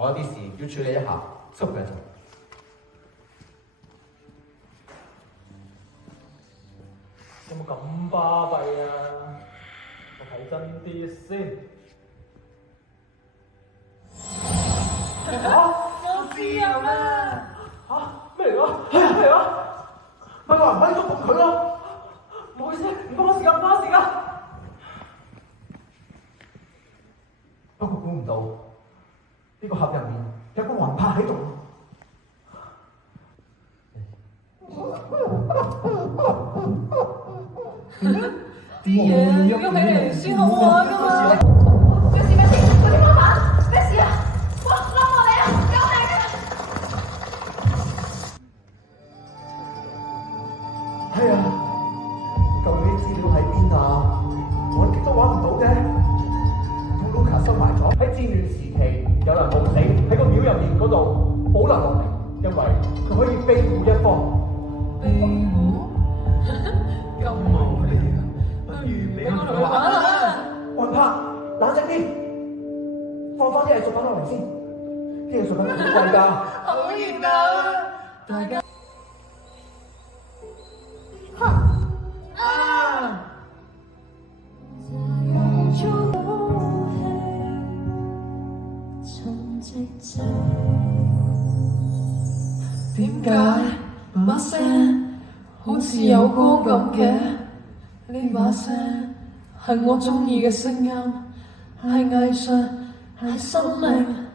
我有啲事要處理一下，10分鐘。有冇咁巴閉啊？我睇真啲先。我知啊咩？咩嚟㗎？咩嚟㗎？咪話唔可以捉佢咯？唔好意思，唔關我事㗎，唔關我事㗎。不過估唔到呢個盒入面有個魂魄喺度。啲嘢喐起嚟先好玩㗎嘛！咩事？嗰啲老闆咩事啊？哇！撈我哋啊！救命啊！係啊，究竟啲資料喺邊啊？我一直都揾唔到啫。唔通 Luca 收埋咗？喺戰亂時期，有人冒死喺個廟入面嗰度保留落嚟，因為佢可以庇護一方。庇護？咁無聊，不如俾我同佢玩啦！魂魄，冷靜啲，放翻啲藝術品落嚟先，啲藝術品好貴㗎。好熱鬧，大家。點解把聲好似有光咁嘅？呢把聲係我鍾意嘅聲音，係藝術，係生命。